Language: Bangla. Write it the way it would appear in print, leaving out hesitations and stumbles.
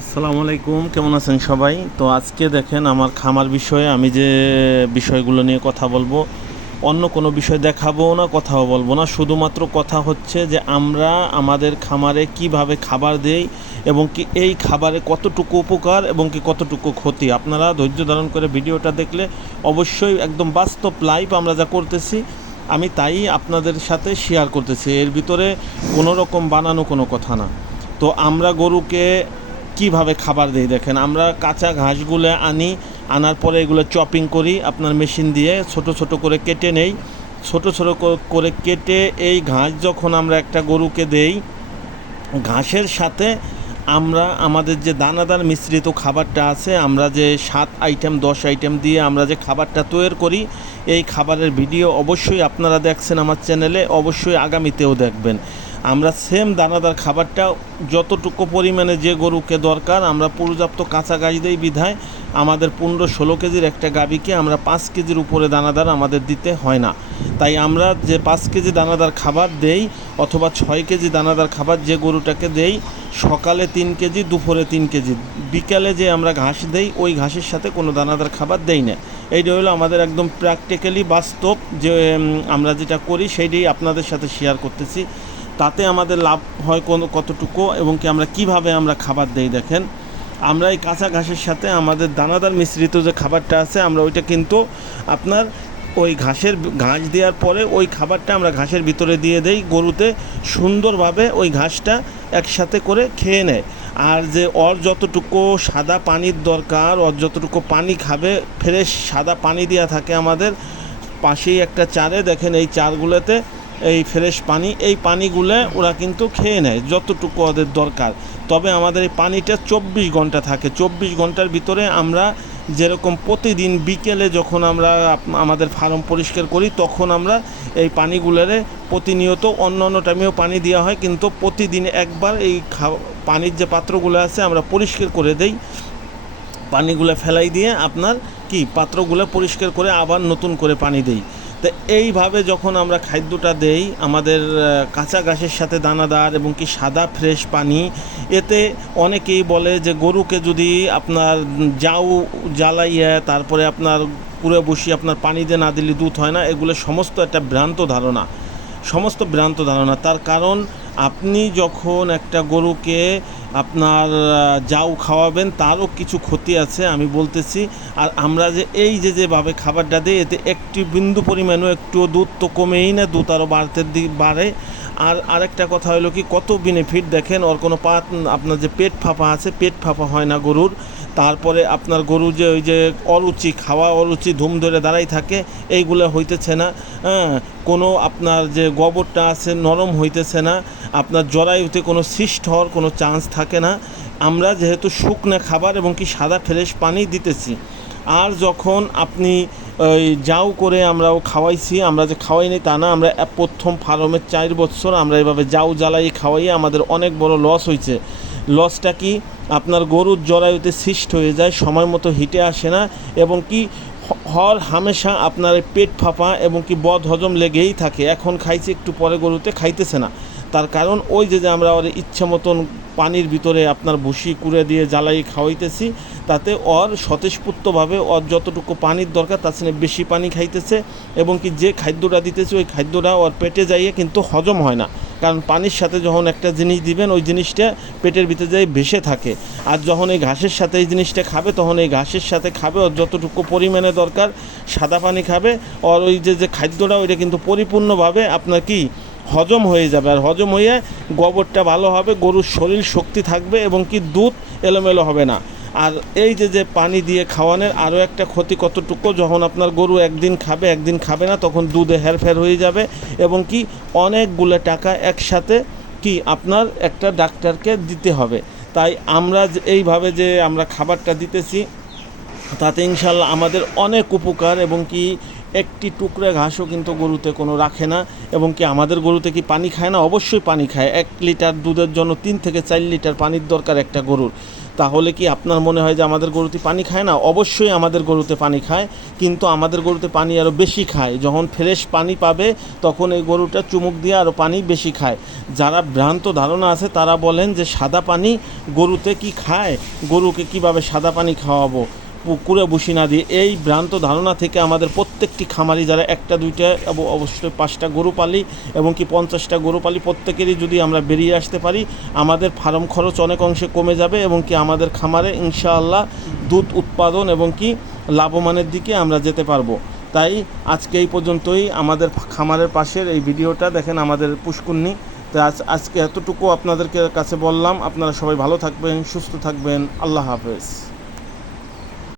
আসসালামু আলাইকুম, কেমন আছেন সবাই? তো আজকে দেখেন আমার খামার বিষয়ে আমি যে বিষয়গুলো নিয়ে কথা বলবো, অন্য কোনো বিষয় দেখাবো না, কথাও বলবো না। শুধুমাত্র কথা হচ্ছে যে আমরা আমাদের খামারে কিভাবে খাবার দেই এবং কি এই খাবারে কতটুকু উপকার এবং কি কতটুকু ক্ষতি। আপনারা ধৈর্য ধারণ করে ভিডিওটা দেখলে অবশ্যই একদম বাস্তব লাইভ আমরা যা করতেছি আমি তাই আপনাদের সাথে শেয়ার করতেছি। এর ভিতরে কোনো রকম বানানো কোনো কথা না। তো আমরা গরুকে কিভাবে খাবার দেই দেখেন, আমরা কাঁচা ঘাসগুলো আনার পরে এগুলো চপিং করি আপনার মেশিন দিয়ে, ছোট ছোট করে কেটে নেই। ছোট ছোট করে কেটে এই ঘাস যখন আমরা একটা গরুকে দেই, ঘাসের সাথে আমরা আমাদের যে দানাদার মিশ্রিত খাবারটা আছে, আমরা যে 7 আইটেম 10 আইটেম দিয়ে আমরা যে খাবারটা তৈরি করি, এই খাবারের ভিডিও অবশ্যই আপনারা দেখছেন আমার চ্যানেলে, অবশ্যই আগামীতেও দেখবেন। আমরা সেম দানাদার খাবারটা যতটুকু পরিমাণে যে গরুকে দরকার আমরা পর্যাপ্ত কাঁচা ঘাস দিই বিধায় আমাদের 15-16 কেজির একটা গাভীকে আমরা 5 কেজির উপরে দানাদার আমাদের দিতে হয় না। তাই আমরা যে 5 কেজি দানাদার খাবার দেই অথবা 6 কেজি দানাদার খাবার যে গরুটাকে দেই, সকালে 3 কেজি, দুপুরে 3 কেজি, বিকালে যে আমরা ঘাস দেই ওই ঘাসের সাথে কোনো দানাদার খাবার দেই না। এইটা হলো আমাদের একদম প্র্যাকটিক্যালি বাস্তব যে আমরা যেটা করি সেইটাই আপনাদের সাথে শেয়ার করতেছি। তাতে আমাদের লাভ হয় কতটুকু এবং কি আমরা কিভাবে আমরা খাবার দেই দেখেন। আমরা এই কাঁচা ঘাসের সাথে আমাদের দানাদার মিশ্রিত যে খাবারটা আছে আমরা ওইটা কিন্তু আপনার ওই ঘাস দেওয়ার পরে ওই খাবারটা আমরা ঘাসের ভিতরে দিয়ে দেই, গরুতে সুন্দরভাবে ওই ঘাসটা একসাথে করে খেয়ে নেয়। আর যে ওর যতটুকু সাদা পানির দরকার, ওর যতটুকু পানি খাবে, ফ্রেশ সাদা পানি দেওয়া থাকে আমাদের পাশেই একটা চারে, দেখেন এই চারগুলোতে এই ফ্রেশ পানি, এই পানিগুলো ওরা কিন্তু খেয়ে নেয় যতটুকু ওদের দরকার। তবে আমাদের এই পানিটা 24 ঘন্টা থাকে। 24 ঘন্টার ভিতরে আমরা যেরকম প্রতিদিন বিকেলে যখন আমরা আমাদের ফার্ম পরিষ্কার করি তখন আমরা এই পানিগুলোরে প্রতিনিয়ত অন্য অন্য টাইমেও পানি দেওয়া হয়, কিন্তু প্রতিদিন একবার এই পানির যে পাত্রগুলো আছে আমরা পরিষ্কার করে দেই। পানিগুলো ফেলাই দিয়ে আপনার কি পাত্রগুলো পরিষ্কার করে আবার নতুন করে পানি দেই। তো এইভাবে যখন আমরা খাদ্যটা দেই আমাদের কাঁচা ঘাসের সাথে দানাদার এবং কি সাদা ফ্রেশ পানি, এতে অনেকেই বলে যে গরুকে যদি আপনার জ্বালাইয়া তারপরে আপনার পুরো বসিয়ে আপনার পানি দিয়ে না দিলে দুধ হয় না। এগুলো সমস্ত একটা ভ্রান্ত ধারণা। তার কারণ আপনি যখন একটা গরুকে আপনার জাউ খাওয়াবেন তারও কিছু ক্ষতি আছে আমি বলতেছি। আর আমরা যে এই যেভাবে খাবারটা দিই এতে একটি বিন্দু পরিমাণও একটুও দুধ তো কমেই না, দুধ আরও বাড়ে। আর আরেকটা কথা হলো কি, কত বেনিফিট দেখেন, ওর কোনো আপনার যে পেট ফাঁপা আছে, পেট ফাঁপা হয় না গরুর। তারপরে আপনার গরু যে ওই যে অরুচি ধুম ধরে দাঁড়াই থাকে, এইগুলো হইতেছে না। হ্যাঁ, কোনো আপনার যে গোবরটা আছে নরম হইতেছে না, আপনার জরায়ুতে কোনো সিস্ট হওয়ার কোনো চান্স থাকে না। আমরা যেহেতু শুকনো খাবার এবং কি সাদা ফ্রেশ পানি দিতেছি। আর যখন আপনি ওই জাউ করে আমরাও খাওয়াইছি, আমরা যে খাওয়াইনি তা না, আমরা প্রথম ফার্মের 4 বছর আমরা এভাবে জাউ জ্বালাই খাওয়াইয়ে আমাদের অনেক বড় লস হয়েছে। লসটা কি, আপনার গরুর জরায়ুতে সিস্ট হয়ে যায়, সময় মতো হিটে আসে না এবং কি হামেশা আপনার পেট ফাঁপা এবং কি বদ হজম লেগেই থাকে। এখন খাইছে, একটু পরে গরুতে খাইতেছে না। তার কারণ ওই যে আমরা ওর ইচ্ছে মতন পানির ভিতরে আপনার ভুসি কুড়ে দিয়ে জ্বালাই খাওয়াইতেছি, তাতে ওর স্বতঃস্ফূর্তভাবে ওর যতটুকু পানির দরকার তার সঙ্গে বেশি পানি খাইতেছে এবং কি যে খাদ্যটা দিতেছে ওই খাদ্যটা ওর পেটে যাইয়ে কিন্তু হজম হয় না। কারণ পানির সাথে যখন একটা জিনিস দিবেন ওই জিনিসটা পেটের ভিতরে যাই ভেসে থাকে। আর যখন এই ঘাসের সাথে এই জিনিসটা খাবে তখন এই ঘাসের সাথে খাবে ওর যতটুকু পরিমাণে দরকার সাদা পানি খাবে, ওর ওই যে খাদ্যটা ওইটা কিন্তু পরিপূর্ণভাবে আপনার কি হজম হয়ে যাবে। আর হজম হয়ে গোবরটা ভালো হবে, গরুর শরীর শক্তি থাকবে এবং কি দুধ এলোমেলো হবে না। আর এই যে পানি দিয়ে খাওয়ানোর আরও একটা ক্ষতি কতটুকু, যখন আপনার গরু একদিন খাবে একদিন খাবে না তখন দুধে হেরফের হয়ে যাবে এবং কি অনেকগুলো টাকা একসাথে কি আপনার একটা ডাক্তারকে দিতে হবে। তাই আমরা এইভাবে যে আমরা খাবারটা দিতেছি তাতে ইনশাল্লাহ আমাদের অনেক উপকার এবং কি একটি টুকরা ঘাসও কিন্তু গরুতে কোনো রাখে না। এবং কি আমাদের গরুতে কি পানি খায় না? অবশ্যই পানি খায়। 1 লিটার দুধের জন্য 3 থেকে 4 লিটার পানির দরকার একটা গরুর। তাহলে কি আপনার মনে হয় যে আমাদের গরুতে পানি খায় না? অবশ্যই আমাদের গরুতে পানি খায়, কিন্তু আমাদের গরুতে পানি আরও বেশি খায়। যখন ফ্রেশ পানি পাবে তখন এই গরুটা চুমুক দিয়ে আরও পানি বেশি খায়। যারা ভ্রান্ত ধারণা আছে তারা বলেন যে সাদা পানি গরুতে কি খায়, গরুকে কিভাবে সাদা পানি খাওয়াবো পুকুরে বসি না দিয়ে। এই ভ্রান্ত ধারণা থেকে আমাদের প্রত্যেকটি খামারি, যারা একটা দুইটা অবশ্যই 5টা গরু পালি এবং কি 50টা গরু পালি, প্রত্যেকেরই যদি আমরা বেরিয়ে আসতে পারি, আমাদের ফার্ম খরচ অনেক অংশে কমে যাবে এবং কি আমাদের খামারে ইনশাআল্লাহ দুধ উৎপাদন এবং কি লাভবানের দিকে আমরা যেতে পারবো। তাই আজকে এই পর্যন্তই আমাদের খামারের পাশের এই ভিডিওটা দেখেন, আমাদের পুষ্কুন্নি। তো আজকে এতটুকু আপনাদেরকে কাছে বললাম। আপনারা সবাই ভালো থাকবেন, সুস্থ থাকবেন। আল্লাহ হাফেজ।